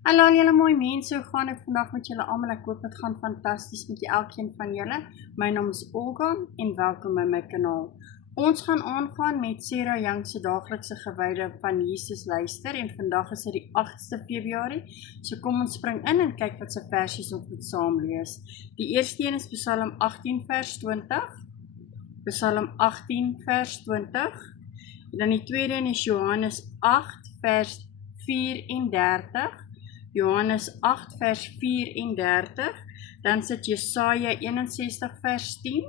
Hallo al julle mooi mense, hoe gaan dit vandag met julle almal? Ek hoop dit gaan fantasties met elkeen van julle. My naam is Olga en welkom by my kanaal. Ons gaan aangaan met Sarah Young se daaglikse gewyde van Jesus luister en vandag is dit die 8ste Februarie. So kom ons spring in en kyk wat se versies ons moet saam lees. Die eerste een is Psalm 18 vers 20. Psalm 18 vers 20. En dan die tweede een is Johannes 8 vers 34. Johannes 8 vers 34, dan sit Jesaja 61 vers 10,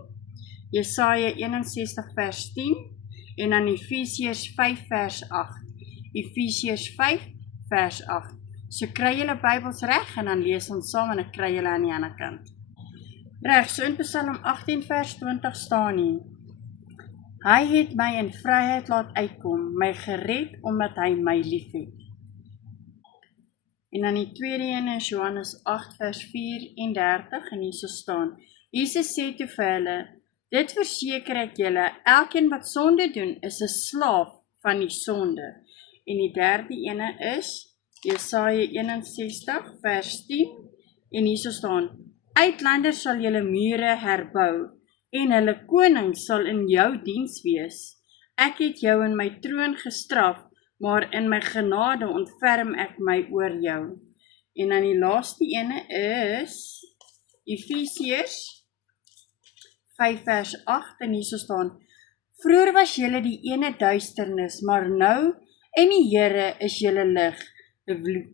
Jesaja 61 vers 10, en dan Efesiërs 5 vers 8, Efesiërs 5 vers 8. So kry julle Bybels reg en dan lees ons saam en ek kry julle aan die ander kant. Reg, so in Psalm 18 vers 20 staan hier: Hy het my in vryheid laat uitkom, my gered omdat hy my liefhet. En dan die tweede een is Johannes 8 vers 34 en hier so staan: Jesus sê toe vir hulle, dit verseker ek julle, elkeen wat sonde doen is 'n slaaf van die sonde. En die derde ene is Jesaja 61 vers 10 en hier so staan: uitlanders sal julle mure herbou en hulle koning sal in jou diens wees. Ek het jou in my troon gestraf, maar in my genade ontferm ek my oor jou. En dan die laaste ene is Efesiërs 5 vers 8 en hier so staan: vroeër was julle die ene duisternis, maar nou in die Here is julle lig.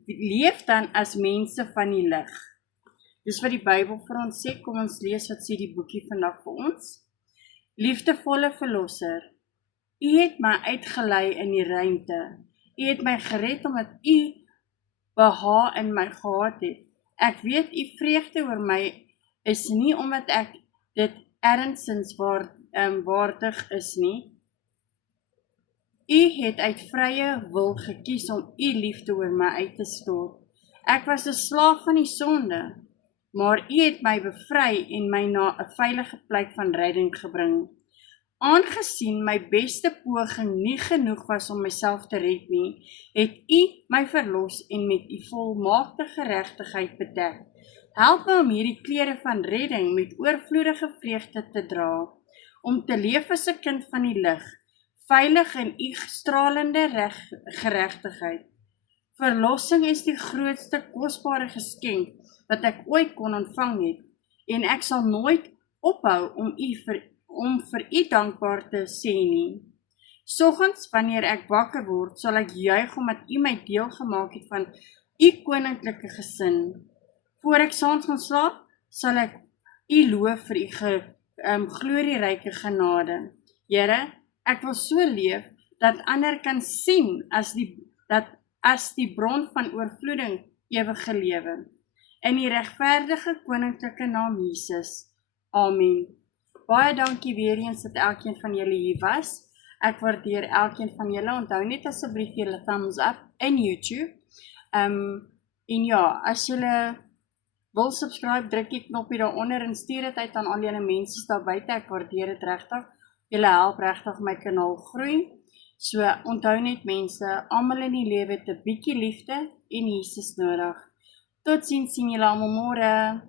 Leef dan as mense van die lig. Dis wat die Bybel vir ons sê. Kom ons lees wat sê die boekie vandag vir ons. Liefdevolle Verlosser, U het my uitgelei in die ruimte. U het my gered omdat U behaag in my gehad het. Ek weet U vreugde oor my is nie omdat ek dit ernsins waardig is nie. U het uit vrye wil gekies om U liefde oor my uit te stort. Ek was 'n slaaf van die sonde, maar U het my bevry en my na 'n veilige plek van redding gebring. Aangesien my beste poging nie genoeg was om myself te red nie, het U my verlos en met U volmaakte geregtigheid bedek. Help my om hierdie klere van redding met oorvloedige vreugde te dra, om te leef as 'n kind van die lig, veilig in U stralende geregtigheid. Verlossing is die grootste kosbare geskenk wat ek ooit kon ontvang het, en ek sal nooit ophou om vir U dankbaar te sê nie. Soggens, wanneer ek wakker word, sal ek juig omdat U my deel gemaak het van U koninklike gesin. Voor ek saans gaan slaap, sal ek U loof vir U glorieryke genade. Here, ek wil so leef dat ander kan sien as die bron van oorvloeding ewige lewe. In die regverdige koninklike naam Jesus. Amen. Baie dankie weer eens dat elkeen van julle hier was. Ek waardeer elkeen van julle. Onthou net asseblief julle thumbs up in YouTube. En ja, as julle wil subscribe, druk die knoppie daaronder en stuur dit uit aan al julle mense daar buite. Ek waardeer dit regtig. Julle help regtig my kanaal groei. So onthou net mense, almal in die lewe het 'n bietjie liefde en Jesus nodig. Totsiens, sien julle almal môre.